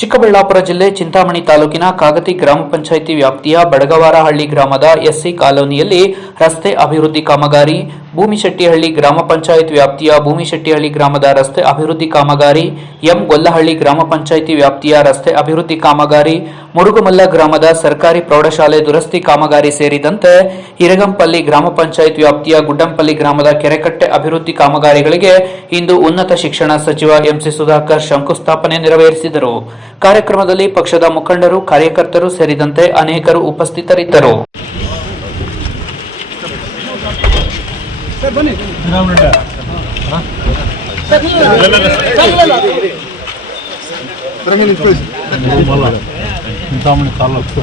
ಚಿಕ್ಕಬಳ್ಳಾಪುರ ಜಿಲ್ಲೆ ಚಿಂತಾಮಣಿ ತಾಲೂಕಿನ ಕಾಗತಿ ಗ್ರಾಮ ಪಂಚಾಯಿತಿ ವ್ಯಾಪ್ತಿಯ ಬಡಗವಾರಹಳ್ಳಿ ಗ್ರಾಮದ ಎಸ್ಸಿ ಕಾಲೋನಿಯಲ್ಲಿ ರಸ್ತೆ ಅಭಿವೃದ್ಧಿ ಕಾಮಗಾರಿ, ಭೂಮಿಶೆಟ್ಟಿಹಳ್ಳಿ ಗ್ರಾಮ ಪಂಚಾಯತ್ ವ್ಯಾಪ್ತಿಯ ಭೂಮಿಶೆಟ್ಟಿಹಳ್ಳಿ ಗ್ರಾಮದ ರಸ್ತೆ ಅಭಿವೃದ್ಧಿ ಕಾಮಗಾರಿ, ಎಂ ಗೊಲ್ಲಹಳ್ಳಿ ಗ್ರಾಮ ಪಂಚಾಯಿತಿ ವ್ಯಾಪ್ತಿಯ ರಸ್ತೆ ಅಭಿವೃದ್ಧಿ ಕಾಮಗಾರಿ, ಮುರುಗಮಲ್ಲ ಗ್ರಾಮದ ಸರ್ಕಾರಿ ಪ್ರೌಢಶಾಲೆ ದುರಸ್ತಿ ಕಾಮಗಾರಿ ಸೇರಿದಂತೆ ಹಿರಗಂಪಲ್ಲಿ ಗ್ರಾಮ ಪಂಚಾಯತ್ ವ್ಯಾಪ್ತಿಯ ಗುಡ್ಡಂಪಲ್ಲಿ ಗ್ರಾಮದ ಕೆರೆಕಟ್ಟೆ ಅಭಿವೃದ್ಧಿ ಕಾಮಗಾರಿಗಳಿಗೆ ಇಂದು ಉನ್ನತ ಶಿಕ್ಷಣ ಸಚಿವ ಎಂಸಿ ಸುಧಾಕರ್ ಶಂಕುಸ್ಥಾಪನೆ ನೆರವೇರಿಸಿದರು. ಕಾರ್ಯಕ್ರಮದಲ್ಲಿ ಪಕ್ಷದ ಮುಖಂಡರು, ಕಾರ್ಯಕರ್ತರು ಸೇರಿದಂತೆ ಅನೇಕರು ಉಪಸ್ಥಿತರಿದ್ದರು. ಚಿಂತಾಮಣಿ ತಾಲೂಕು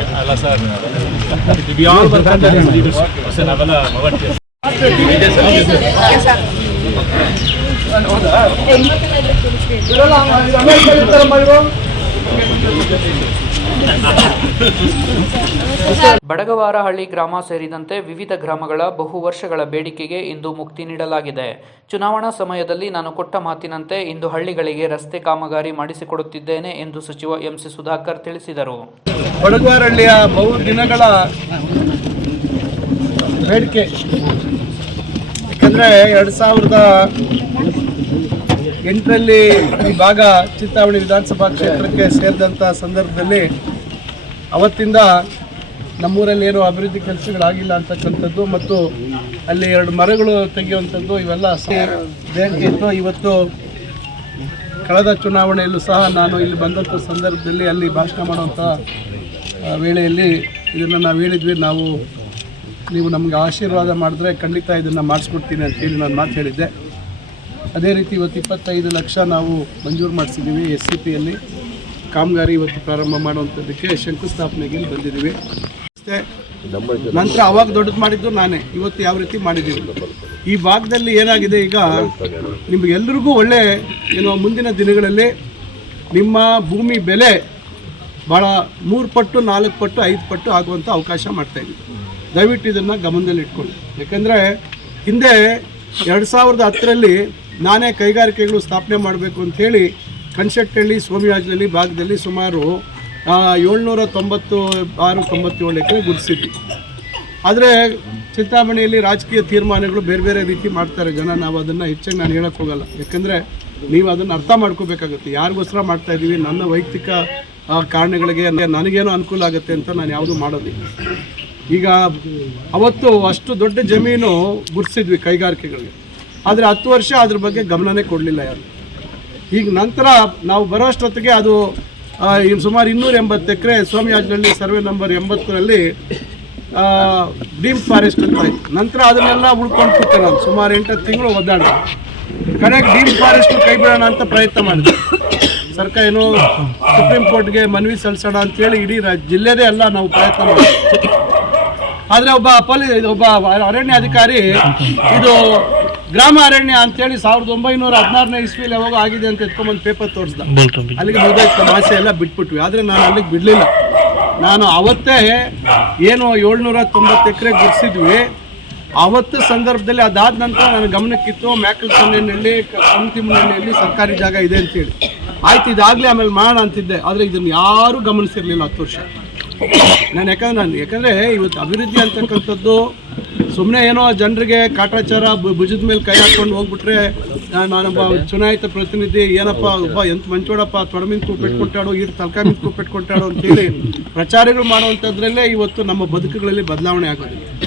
ಬಡಗವಾರಹಳ್ಳಿ ಗ್ರಾಮ ಸೇರಿದಂತೆ ವಿವಿಧ ಗ್ರಾಮಗಳ ಬಹು ವರ್ಷಗಳ ಬೇಡಿಕೆಗೆ ಇಂದು ಮುಕ್ತಿ ನೀಡಲಾಗಿದೆ. ಚುನಾವಣಾ ಸಮಯದಲ್ಲಿ ನಾನು ಕೊಟ್ಟ ಮಾತಿನಂತೆ ಇಂದು ಹಳ್ಳಿಗಳಿಗೆ ರಸ್ತೆ ಕಾಮಗಾರಿ ಮಾಡಿಸಿಕೊಡುತ್ತಿದ್ದೇನೆ ಎಂದು ಸಚಿವ ಎಂಸಿ ಸುಧಾಕರ್ ತಿಳಿಸಿದರು. ಬಡಗವಾರಹಳ್ಳಿಯ ಬಹು ದಿನಗಳ ಬೇಡಿಕೆ, ಯಾಕಂದರೆ 2008ರಲ್ಲಿ ಈ ಭಾಗ ಚಿಂತಾಮಣಿ ವಿಧಾನಸಭಾ ಕ್ಷೇತ್ರಕ್ಕೆ ಸೇರಿದಂಥ ಸಂದರ್ಭದಲ್ಲಿ ಅವತ್ತಿಂದ ನಮ್ಮೂರಲ್ಲಿ ಏನೋ ಅಭಿವೃದ್ಧಿ ಕೆಲಸಗಳಾಗಿಲ್ಲ ಅಂತಕ್ಕಂಥದ್ದು ಮತ್ತು ಅಲ್ಲಿ 2 ಮರಗಳು ತೆಗೆಯುವಂಥದ್ದು ಇವೆಲ್ಲ ಬೇಡಿಕೆ ಇತ್ತು. ಇವತ್ತು ಕಳೆದ ಚುನಾವಣೆಯಲ್ಲೂ ಸಹ ನಾನು ಇಲ್ಲಿ ಬಂದಂಥ ಸಂದರ್ಭದಲ್ಲಿ ಅಲ್ಲಿ ಭಾಷಣ ಮಾಡುವಂಥ ವೇಳೆಯಲ್ಲಿ ಇದನ್ನು ನಾವು ಹೇಳಿದ್ವಿ, ನೀವು ನಮಗೆ ಆಶೀರ್ವಾದ ಮಾಡಿದ್ರೆ ಖಂಡಿತ ಇದನ್ನು ಮಾಡಿಸ್ಕೊಡ್ತೀನಿ ಅಂತೇಳಿ ನಾನು ಮಾತು ಹೇಳಿದ್ದೆ. ಅದೇ ರೀತಿ ಇವತ್ತು 25 ಲಕ್ಷ ನಾವು ಮಂಜೂರು ಮಾಡಿಸಿದ್ದೀವಿ. SCPಯಲ್ಲಿ ಕಾಮಗಾರಿ ಇವತ್ತು ಪ್ರಾರಂಭ ಮಾಡುವಂಥದ್ದಕ್ಕೆ ಶಂಕುಸ್ಥಾಪನೆಗೆ ಬಂದಿದ್ದೀವಿ. ನಂತರ ಅವಾಗ ದೊಡ್ಡದು ಮಾಡಿದ್ದು ನಾನೇ, ಇವತ್ತು ಯಾವ ರೀತಿ ಮಾಡಿದ್ದೀವಿ. ಈ ಭಾಗದಲ್ಲಿ ಏನಾಗಿದೆ, ಈಗ ನಿಮಗೆಲ್ಲರಿಗೂ ಒಳ್ಳೆ ಮುಂದಿನ ದಿನಗಳಲ್ಲಿ ನಿಮ್ಮ ಭೂಮಿ ಬೆಲೆ ಭಾಳ 3 ಪಟ್ಟು 4 ಪಟ್ಟು 5 ಪಟ್ಟು ಆಗುವಂಥ ಅವಕಾಶ ಮಾಡ್ತಾಯಿದ್ದೀವಿ. ದಯವಿಟ್ಟು ಇದನ್ನು ಗಮನದಲ್ಲಿ ಇಟ್ಕೊಳ್ಳಿ. ಯಾಕಂದರೆ ಹಿಂದೆ 2010ರಲ್ಲಿ ನಾನೇ ಕೈಗಾರಿಕೆಗಳು ಸ್ಥಾಪನೆ ಮಾಡಬೇಕು ಅಂಥೇಳಿ ಕನ್ಸೆಟ್ಟಹಳ್ಳಿ, ಸೋಮಯಾಜನಹಳ್ಳಿ ಭಾಗದಲ್ಲಿ ಸುಮಾರು 796-97 ಎಕರೆ ಗುರುತಿಸಿದ್ವಿ. ಆದರೆ ಚಿಂತಾಮಣಿಯಲ್ಲಿ ರಾಜಕೀಯ ತೀರ್ಮಾನಗಳು ಬೇರೆ ಬೇರೆ ರೀತಿ ಮಾಡ್ತಾರೆ ಜನ. ನಾವು ಅದನ್ನು ಹೆಚ್ಚಾಗಿ ನಾನು ಹೇಳೋಕ್ಕೆ ಹೋಗಲ್ಲ, ಯಾಕಂದರೆ ನೀವು ಅದನ್ನು ಅರ್ಥ ಮಾಡ್ಕೋಬೇಕಾಗುತ್ತೆ. ಯಾರಿಗೋಸ್ಕರ ಮಾಡ್ತಾಯಿದ್ದೀವಿ, ನನ್ನ ವೈಯಕ್ತಿಕ ಕಾರಣಗಳಿಗೆ ನನಗೇನೋ ಅನುಕೂಲ ಆಗುತ್ತೆ ಅಂತ ನಾನು ಯಾವುದೂ ಮಾಡೋದಿಲ್ಲ. ಈಗ ಅವತ್ತು ಅಷ್ಟು ದೊಡ್ಡ ಜಮೀನು ಗುರುತಿಸಿದ್ವಿ ಕೈಗಾರಿಕೆಗಳಿಗೆ, ಆದರೆ 10 ವರ್ಷ ಅದ್ರ ಬಗ್ಗೆ ಗಮನನೇ ಕೊಡಲಿಲ್ಲ ಯಾರು. ಈಗ ನಂತರ ನಾವು ಬರೋಷ್ಟೊತ್ತಿಗೆ ಅದು ಸುಮಾರು 280 ಎಕರೆ ಸೋಮಯಾಜನಹಳ್ಳಿ ಸರ್ವೆ ನಂಬರ್ 80ರಲ್ಲಿ ಡೀಮ್ ಫಾರೆಸ್ಟ್ ಅಂತ ಆಯಿತು. ನಂತರ ಅದನ್ನೆಲ್ಲ ಉಳ್ಕೊಂಡು ಕೂತೆ ನಾನು ಸುಮಾರು 8 ತಿಂಗಳು ಒದ್ದಾಡ ಕಡೆಗೆ ಡೀಮ್ ಫಾರೆಸ್ಟು ಕೈ ಬಿಡೋಣ ಅಂತ ಪ್ರಯತ್ನ ಮಾಡಿದೆ. ಸರ್ಕಾರ ಸುಪ್ರೀಂ ಕೋರ್ಟ್ಗೆ ಮನವಿ ಸಲ್ಲಿಸೋಣ ಅಂತೇಳಿ ಇಡೀ ಜಿಲ್ಲೆದೇ ಎಲ್ಲ ನಾವು ಪ್ರಯತ್ನ ಮಾಡಿದ್ವಿ. ಆದರೆ ಒಬ್ಬ ಅರಣ್ಯ ಅಧಿಕಾರಿ ಇದು ಗ್ರಾಮ ಅರಣ್ಯ ಅಂತೇಳಿ 1916ನೇ ಇಸ್ವಿಲಿ ಯಾವಾಗ ಆಗಿದೆ ಅಂತ ಎತ್ಕೊಂಡ್ಬಂದು ಪೇಪರ್ ತೋರಿಸ್ದ. ಅಲ್ಲಿಗೆ ಮುಗಿದೈತೆ ಆಸೆ ಎಲ್ಲ ಬಿಟ್ಬಿಟ್ವಿ. ಆದರೆ ನಾನು ಅಲ್ಲಿಗೆ ಬಿಡಲಿಲ್ಲ. ನಾನು ಅವತ್ತೇ ಏನು 790 ಎಕರೆ ಗುರುತಿಸಿದ್ವಿ. ಅವತ್ತು ಸಂದರ್ಭದಲ್ಲಿ ಅದಾದ ನಂತರ ನನ್ನ ಗಮನಕ್ಕಿತ್ತು ಮ್ಯಾಕಲ್ಸನ್ನಲ್ಲಿ ಕಂತಿಮನಹಳ್ಳಿಯಲ್ಲಿ ಸರ್ಕಾರಿ ಜಾಗ ಇದೆ ಅಂತೇಳಿ. ಆಯ್ತು, ಇದಾಗಲೇ ಆಮೇಲೆ ಮಾಡೋಣ ಅಂತಿದ್ದೆ. ಆದರೆ ಇದನ್ನು ಯಾರೂ ಗಮನಿಸಿರಲಿಲ್ಲ 10 ವರ್ಷ. ಯಾಕಂದರೆ ಇವತ್ತು ಅಭಿವೃದ್ಧಿ ಅಂತಕ್ಕಂಥದ್ದು ಸುಮ್ಮನೆ ಏನೋ ಜನರಿಗೆ ಕಾಟಾಚಾರ ಭುಜದ ಮೇಲೆ ಕೈ ಹಾಕ್ಕೊಂಡು ಹೋಗ್ಬಿಟ್ರೆ ನಾನೊಬ್ಬ ಚುನಾಯಿತ ಪ್ರತಿನಿಧಿ ಏನಪ್ಪ ಎಂತ ಮಂಚೋಡಪ್ಪ ತೊಡಮಿನ ಕೂಪೆಟ್ಕೊಟ್ಟಾಡೋ ಈರು ತಲ್ಕಾಮಿನ ಕೂಪೆಟ್ಕೊಟ್ಟಾಡೋ ಅಂತೇಳಿ ಪ್ರಚಾರಗಳು ಮಾಡುವಂಥದ್ರಲ್ಲೇ ಇವತ್ತು ನಮ್ಮ ಬದುಕುಗಳಲ್ಲಿ ಬದಲಾವಣೆ ಆಗೋದಿಲ್ಲ.